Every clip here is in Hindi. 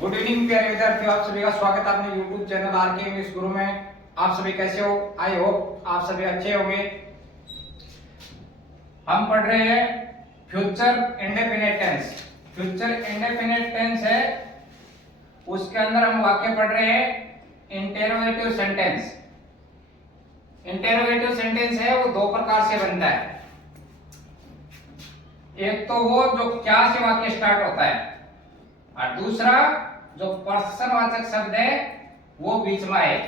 गुड इवनिंग प्यारे विद्यार्थियों, आप सभी का स्वागत है अपने YouTube चैनल आरके इंग्लिश गुरु में। आप सभी कैसे हो? आई होप आप सभी अच्छे होंगे। हम पढ़ रहे हैं future indefinite tense. Future indefinite tense है, उसके अंदर हम वाक्य पढ़ रहे हैं इंटेरोगेटिव सेंटेंस। इंटेरोगेटिव सेंटेंस है वो दो प्रकार से बनता है। एक तो वो जो क्या से वाक्य स्टार्ट होता है, और दूसरा जो प्रश्नवाचक शब्द है वो बीच में है।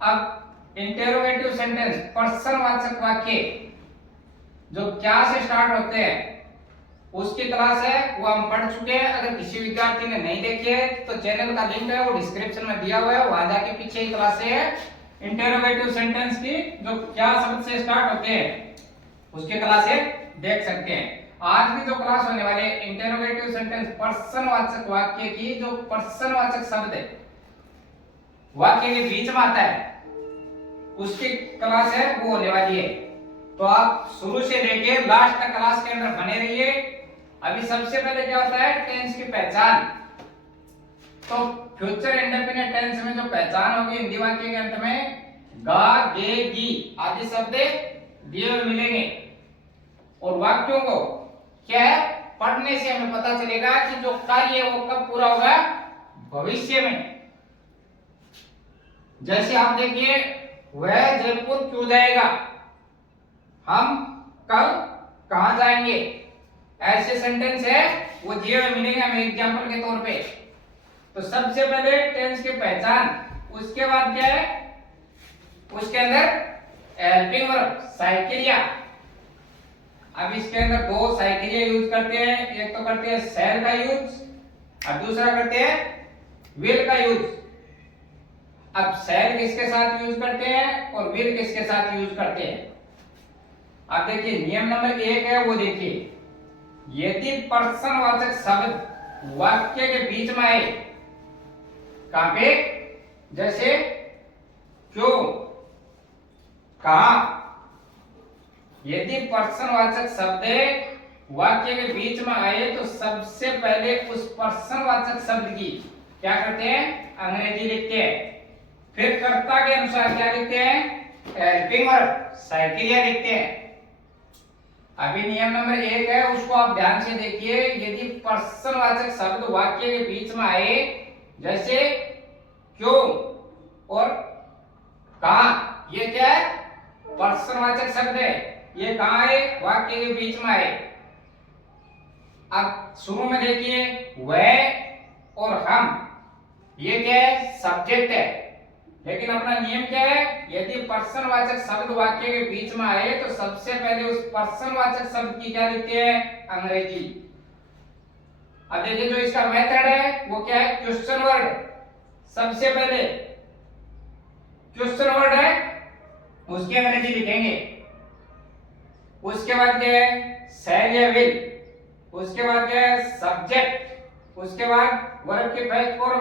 अब इंटेरोगेटिव सेंटेंस प्रश्नवाचक वाक्य जो क्या से स्टार्ट होते हैं उसकी क्लास है, वो हम पढ़ चुके हैं। अगर किसी विद्यार्थी ने नहीं देखी है तो चैनल का लिंक है वो डिस्क्रिप्शन में दिया हुआ है, वहां जाके पीछे ही क्लास है इंटेरोगेटिव सेंटेंस की जो क्या शब्द से स्टार्ट होते हैं उसकी क्लास है, देख सकते हैं। आज की जो क्लास होने वाली है इंटेरोगेटिव सेंटेंस प्रश्नवाचक वाक्य की जो प्रश्नवाचक शब्द है वाक्य के बीच में आता है उसकी क्लास है वो होने वाली है। तो आप शुरू से लेके लास्ट तक क्लास के अंदर बने रहिए। अभी सबसे पहले क्या होता है टेंस की पहचान। तो फ्यूचर इंडेफिनिट टेंस में जो पहचान होगी हिंदी वाक्य के अंत में गा गे गी आदि शब्द दिए हुए मिलेंगे, और वाक्यों को क्या है पढ़ने से हमें पता चलेगा कि जो कार्य है वो कब पूरा होगा, भविष्य में। जैसे आप देखिए वह जयपुर क्यों जाएगा, हम कल कहां जाएंगे, ऐसे सेंटेंस है वो दिए हुए मिलेंगे हमें एग्जांपल के तौर पे। तो सबसे पहले टेंस की पहचान, उसके बाद क्या है उसके अंदर हेल्पिंग वर्ब साइकिलिया। अब इसके अंदर दो साइकिलिया यूज करते हैं, एक तो करते हैं शैल का यूज और दूसरा करते हैं विल का यूज। अब शैल किसके साथ यूज करते हैं और विल किसके साथ यूज करते हैं। अब देखिए नियम नंबर 1 है वो देखिए, यदि प्रश्नवाचक शब्द वाक्य के बीच में आए, कहां पे, जैसे क्यों, कहां, यदि प्रश्नवाचक शब्द वाक्य के बीच में आए तो सबसे पहले उस प्रश्नवाचक शब्द की क्या करते हैं अंग्रेजी लिखते हैं, फिर कर्ता के अनुसार क्या लिखते हैं हेल्पिंग वर्ब साइकिलिया लिखते हैं। अभी नियम नंबर 1 है उसको आप ध्यान से देखिए, यदि प्रश्नवाचक शब्द वाक्य के बीच में आए जैसे क्यों और कहां, ये क्या है प्रश्नवाचक शब्द है, ये कहां है वाक्य के बीच में है। अब शुरू में देखिए वह और हम, ये क्या है सब्जेक्ट है, लेकिन अपना नियम क्या है यदि प्रश्नवाचक शब्द वाक्य के बीच में आए तो सबसे पहले उस प्रश्नवाचक शब्द की क्या लिखते हैं अंग्रेजी। अब देखिए जो इसका मेथड है वो क्या है क्वेश्चन वर्ड, सबसे पहले क्वेश्चन वर्ड है उसकी अंग्रेजी लिखेंगे, उसके बाद क्या है शैल या विल, उसके बाद क्या है सब्जेक्ट, उसके बाद वर्ब की फर्स्ट फॉर्म,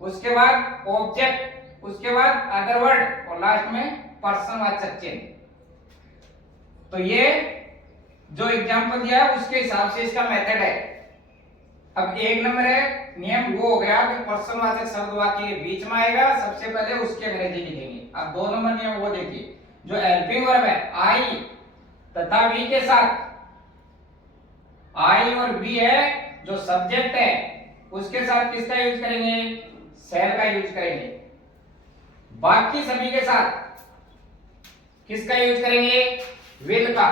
उसके बाद ऑब्जेक्ट, उसके बाद अदर वर्ड और लास्ट में प्रश्नवाचक चिन्ह। तो ये जो एग्जांपल दिया है उसके हिसाब से इसका मेथड है। अब 1 नंबर है नियम वो हो गया कि प्रश्नवाचक शब्द वाक्य के बीच में आएगा सबसे पहले उसकी अंग्रेजी लिखेंगे। अब 2 नंबर नियम वो देखिए, जो हेल्पिंग वर्ब है आई तथा वी के साथ, आई और वी है जो सब्जेक्ट है उसके साथ किसका यूज करेंगे शैल का यूज करेंगे। बाकी सभी के साथ किसका यूज करेंगे विल का।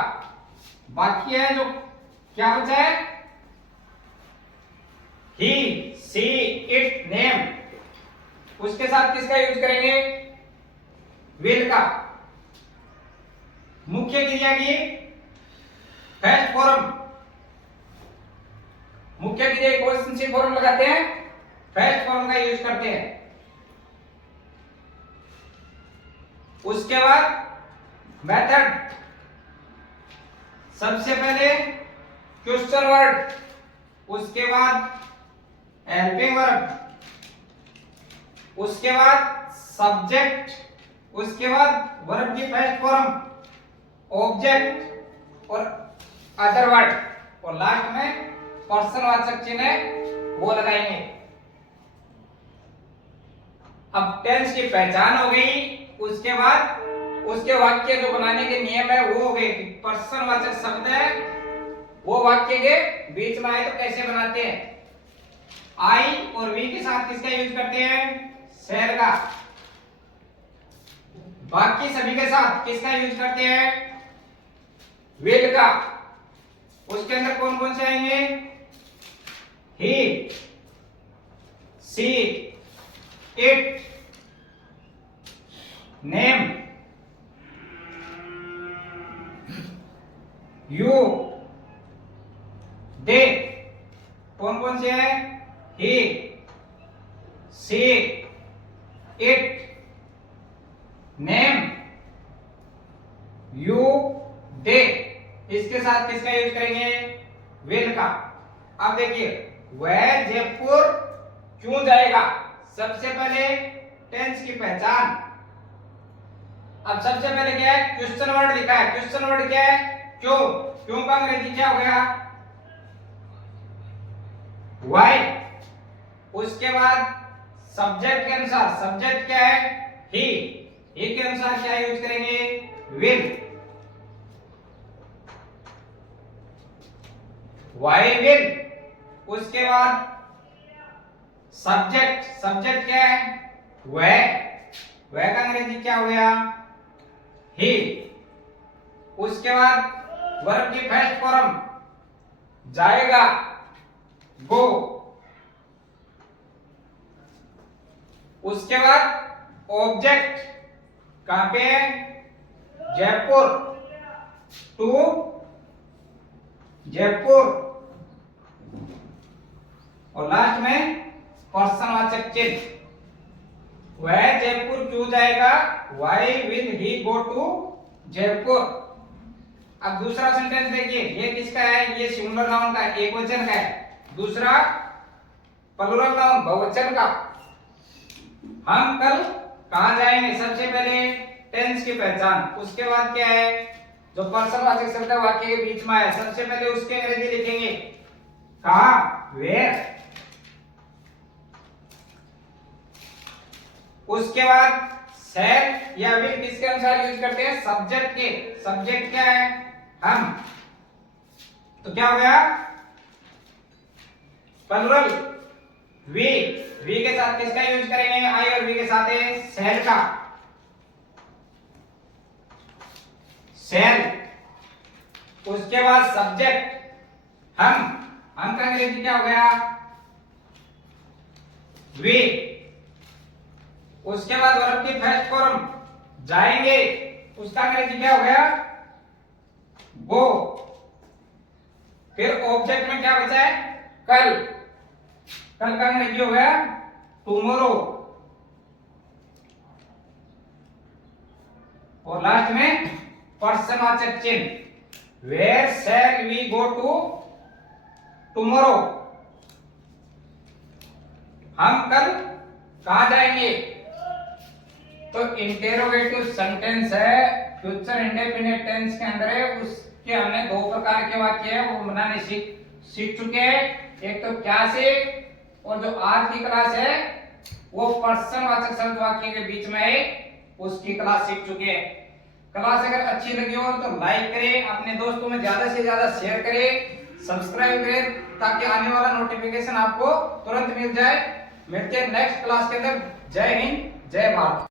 बाकी है जो क्या बचा है ही सी इट नेम, उसके साथ किसका यूज करेंगे विल का। मुख्य क्रिया की फर्स्ट फॉर्म, मुख्य क्रिया कौन सी फॉर्म लगाते हैं फर्स्ट फॉर्म का यूज करते हैं। उसके बाद मेथड, सबसे पहले क्वेश्चन वर्ड, उसके बाद हेल्पिंग वर्ब, उसके बाद सब्जेक्ट, उसके बाद वर्ब की फर्स्ट फॉर्म, ऑब्जेक्ट और अदर वर्ड और लास्ट में प्रश्नवाचक चिन्ह वो लगाएंगे। अब टेंस की पहचान हो गई, उसके बाद उसके वाक्य जो बनाने के नियम है वो हो गए। पर्सनवाचक शब्द है वो वाक्य के बीच में आए तो कैसे बनाते हैं। आई और वी के साथ किसका यूज करते हैं, शहर का। बाकी सभी के साथ किसका यूज करते हैं, विल का। उसके अंदर कौन कौन से आएंगे, ही, सी, इट, नेम, यू, दे। कौन कौन से हैं, ही, सी, इट, नेम, यू, दे। इसके साथ किसका यूज करेंगे, विल का। अब देखिए वह जयपुर क्यों जाएगा। सबसे पहले टेंस की पहचान। अब सबसे पहले क्या है, क्वेश्चन वर्ड लिखा है। क्वेश्चन वर्ड क्या है, क्यों। क्यों का अंग्रेजी क्या हो गया, व्हाई। उसके बाद सब्जेक्ट के अनुसार, सब्जेक्ट क्या है, ही के अनुसार क्या यूज करेंगे, विल। Why will. उसके बाद सब्जेक्ट, सब्जेक्ट क्या है, वह का अंग्रेजी क्या हो गया, ही। उसके बाद वर्ब की फर्स्ट फॉर्म जाएगा, गो। उसके बाद ऑब्जेक्ट कहां पे है, जयपुर, टू जयपुर। और लास्ट में पर्सनवाचक चिन्ह। वह जयपुर क्यों जाएगा, why will he go to Jaipur. अब दूसरा सेंटेंस देखिए, ये किसका है, ये सिंगुलर नाउन का एक वचन का है। दूसरा प्लूरल नाउन बहुवचन का। हम कल कहां जाएंगे, सबसे पहले टेंस की पहचान। उसके बाद क्या है, जो पर्सनवाचक शब्द है वाक्य के बीच में है, सबसे पहले उसके अंग्रेजी लिखेंगे, कहां, वेयर। उसके बाद शैल या विल किसके अनुसार यूज करते हैं, सब्जेक्ट के। सब्जेक्ट क्या है, हम। तो क्या हो गया, प्लूरल वी। वी के साथ किसका यूज करेंगे, आई, और वी के साथ है शैल का, शैल। उसके बाद सब्जेक्ट हम का अंग्रेजी क्या हो गया, वी। उसके बाद वर्ब की फर्स्ट फॉर्म जाएंगे, उसका अंग्रेजी क्या हो गया, गो। फिर ऑब्जेक्ट में क्या बचा है, कल। कल का अंग्रेजी हो गया, टुमारो। और लास्ट में पर्सनवाचक चिन्ह, where shall we go to tomorrow. हम कल कहां जाएंगे। तो इंटेरोगेटिव सेंटेंस है, फ्यूचर इंडेफिनिट टेंस के अंदर है। उसके हमने दो प्रकार के वाक्य है वो बनाने सीख चुके हैं। एक तो क्या से, और जो आज की क्लास है वो पर्सनवाचक शब्द वाक्य के बीच में है, उसकी क्लास सीख चुके हैं। क्लास अगर अच्छी लगी हो तो लाइक करें, अपने दोस्तों में ज्यादा से ज्यादा शेयर करें, सब्सक्राइब करें, ताकि आने वाला नोटिफिकेशन आपको तुरंत मिल जाए। मिलते हैं नेक्स्ट क्लास के अंदर। जय हिंद, जय भारत।